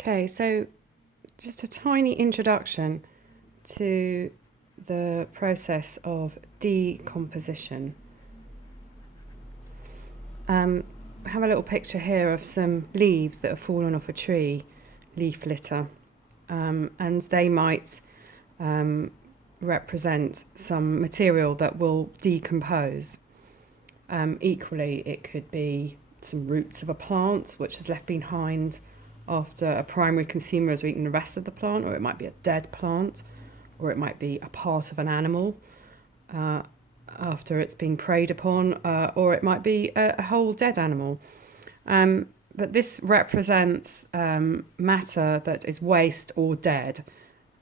Okay, so just a tiny introduction to the process of decomposition. I have a little picture here of some leaves that have fallen off a tree, leaf litter, and they might represent some material that will decompose. Equally, it could be some roots of a plant which is left behind after a primary consumer has eaten the rest of the plant, or it might be a dead plant, or it might be a part of an animal after it's been preyed upon, or it might be a whole dead animal. But this represents matter that is waste or dead,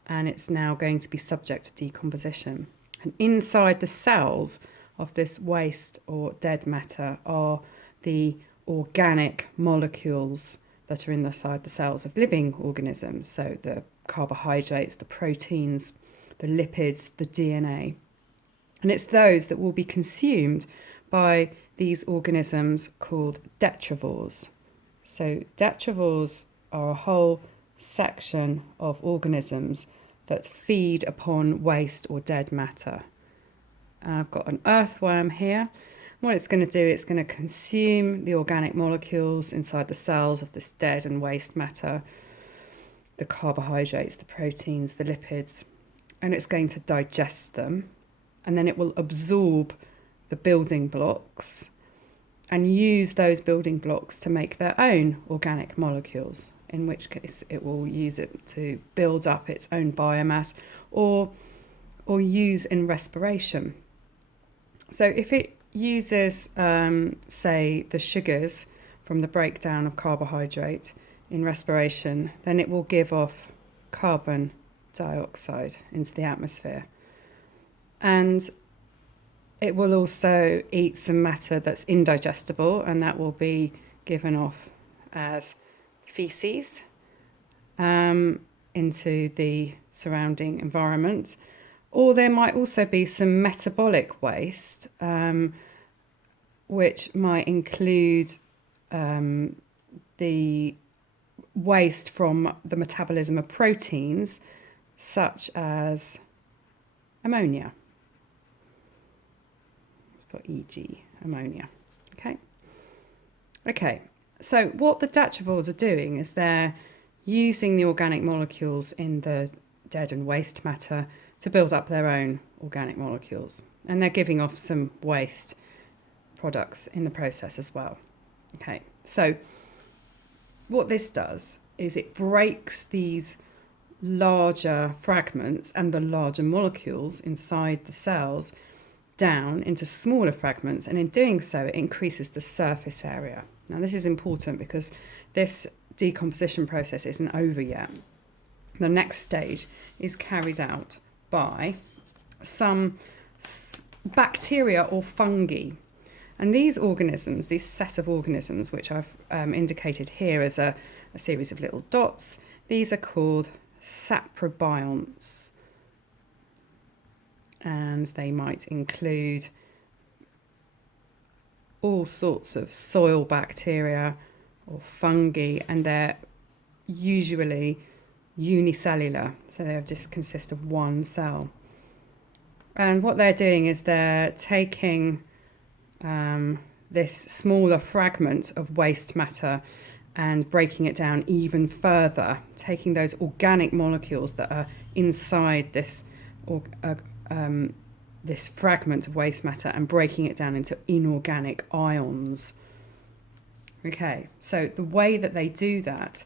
and it's now going to be subject to decomposition. And inside the cells of this waste or dead matter are the organic molecules that are inside the cells of living organisms. So the carbohydrates, the proteins, the lipids, the DNA. And it's those that will be consumed by these organisms called detrivores. So detrivores are a whole section of organisms that feed upon waste or dead matter. I've got an earthworm here. What it's going to do, it's going to consume the organic molecules inside the cells of this dead and waste matter, the carbohydrates, the proteins, the lipids, and it's going to digest them. And then it will absorb the building blocks and use those building blocks to make their own organic molecules, in which case it will use it to build up its own biomass or use in respiration. So if it uses, say, the sugars from the breakdown of carbohydrate in respiration, then it will give off carbon dioxide into the atmosphere. And it will also eat some matter that's indigestible, and that will be given off as feces into the surrounding environment. Or there might also be some metabolic waste, which might include the waste from the metabolism of proteins, such as ammonia. Put e.g. ammonia. Okay. So what the detrivores are doing is they're using the organic molecules in the dead and waste matter to build up their own organic molecules, and they're giving off some waste products in the process as well. Okay, so what this does is it breaks these larger fragments and the larger molecules inside the cells down into smaller fragments, and in doing so it increases the surface area. Now this is important because this decomposition process isn't over yet. The next stage is carried out by some bacteria or fungi. And these organisms, this set of organisms, which I've indicated here as a series of little dots, these are called saprobionts. And they might include all sorts of soil bacteria or fungi, and they're usually unicellular, so they just consist of one cell. And what they're doing is they're taking this smaller fragment of waste matter and breaking it down even further, taking those organic molecules that are inside this this fragment of waste matter and breaking it down into inorganic ions. Okay, so the way that they do that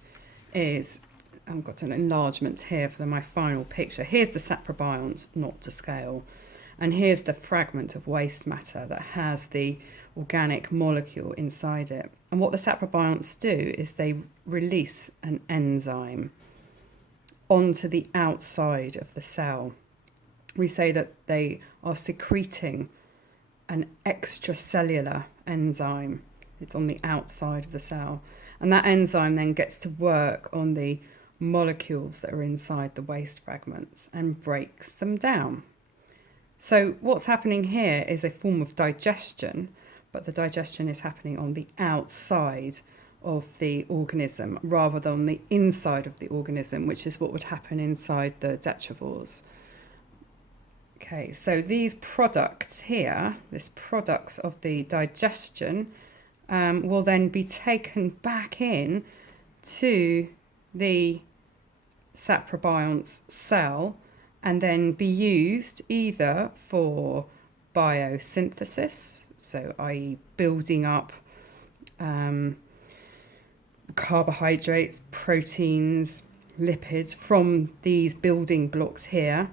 is, I've got an enlargement here for my final picture. Here's the saprobiont, not to scale. And here's the fragment of waste matter that has the organic molecule inside it. And what the saprobionts do is they release an enzyme onto the outside of the cell. We say that they are secreting an extracellular enzyme. It's on the outside of the cell. And that enzyme then gets to work on the molecules that are inside the waste fragments and breaks them down. So what's happening here is a form of digestion, but the digestion is happening on the outside of the organism rather than the inside of the organism, which is what would happen inside the detrivores. Okay, so these products here, this products of the digestion, will then be taken back in to the saprobionts cell and then be used either for biosynthesis, so i.e. building up carbohydrates, proteins, lipids from these building blocks here,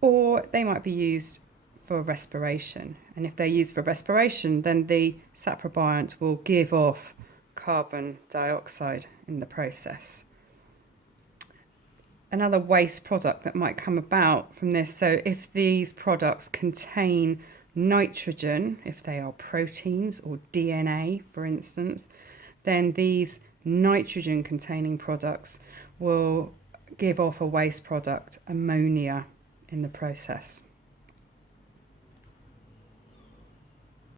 or they might be used for respiration. And if they're used for respiration, then the saprobiont will give off carbon dioxide in the process. Another waste product that might come about from this, so if these products contain nitrogen, if they are proteins or DNA, for instance, then these nitrogen containing products will give off a waste product, ammonia, in the process.